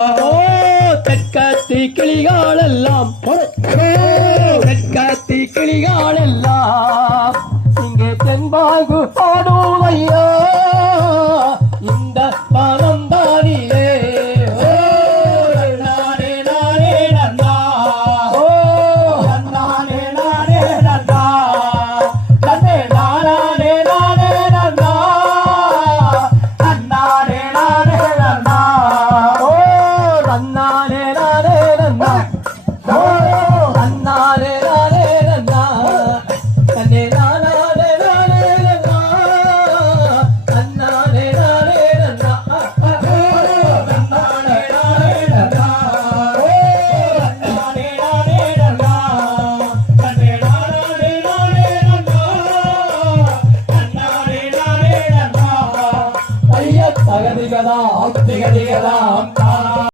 ஓ கிளிகாலெல்லாம் கிளிகளெல்லாம் கிளிகாலெல்லாம் இங்கே தென்பாகு பாடும் ஐயா அண்ணாரே நானே நன்னா. அண்ணாரே நானே நன்னா. கண்ணே நானே நானே நன்னா. அண்ணாரே நானே நன்னா. அண்ணாரே நானே நன்னா. அண்ணாரே நானே நன்னா. கண்ணே தகதிகதா